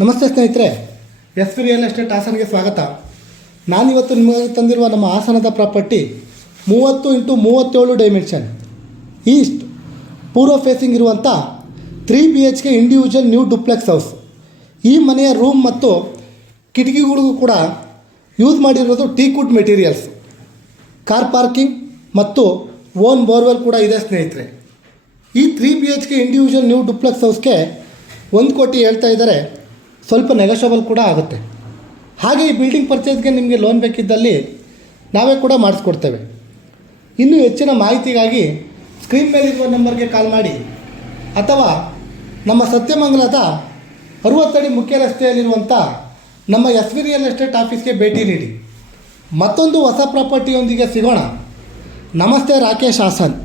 ನಮಸ್ತೆ ಸ್ನೇಹಿತರೆ, S V real estate ಹಾಸನ್ಗೆ ಸ್ವಾಗತ. ನಾನಿವತ್ತು ನಿಮಗೆ ತಂದಿರುವ ನಮ್ಮ ಹಾಸನದ ಪ್ರಾಪರ್ಟಿ 30x37 ಡೈಮೆನ್ಷನ್ ಈಸ್ಟ್ ಪೂರ್ವ ಫೇಸಿಂಗ್ ಇರುವಂಥ 3 BHK individual new duplex house. ಈ ಮನೆಯ ರೂಮ್ ಮತ್ತು ಕಿಟಕಿಗಳಿಗೂ ಕೂಡ ಯೂಸ್ ಮಾಡಿರೋದು ಟೀಕ್ವುಡ್ ಮೆಟೀರಿಯಲ್ಸ್. ಕಾರ್ ಪಾರ್ಕಿಂಗ್ ಮತ್ತು ಓನ್ ಬೋರ್ವೆಲ್ ಕೂಡ ಇದೆ ಸ್ನೇಹಿತರೆ. ಈ 3 BHK ಇಂಡಿವಿಜುವಲ್ ನ್ಯೂ ಡುಪ್ಲೆಕ್ಸ್ ಹೌಸ್ಗೆ 1 ಕೋಟಿ ಹೇಳ್ತಾ ಇದ್ದಾರೆ. ಸ್ವಲ್ಪ ನೆಗೋಷಿಯಬಲ್ ಕೂಡ ಆಗುತ್ತೆ. ಹಾಗೆ ಈ ಬಿಲ್ಡಿಂಗ್ ಪರ್ಚೇಸ್ಗೆ ನಿಮಗೆ ಲೋನ್ ಬೇಕಿದ್ದಲ್ಲಿ ನಾವೇ ಕೂಡ ಮಾಡಿಸ್ಕೊಡ್ತೇವೆ. ಇನ್ನೂ ಹೆಚ್ಚಿನ ಮಾಹಿತಿಗಾಗಿ ಸ್ಕ್ರೀನ್ ಮೇಲಿರುವ ನಂಬರ್ಗೆ ಕಾಲ್ ಮಾಡಿ ಅಥವಾ ನಮ್ಮ ಸತ್ಯಮಂಗಲದ 60 ಅಡಿ ಮುಖ್ಯ ರಸ್ತೆಯಲ್ಲಿರುವಂಥ ನಮ್ಮ ಎಸ್ ವಿ ರಿಯಲ್ ಎಸ್ಟೇಟ್ ಆಫೀಸ್ಗೆ ಭೇಟಿ ನೀಡಿ. ಮತ್ತೊಂದು ಹೊಸ ಪ್ರಾಪರ್ಟಿಯೊಂದಿಗೆ ಸಿಗೋಣ. ನಮಸ್ತೆ, ರಾಕೇಶ್ ಹಾಸನ್.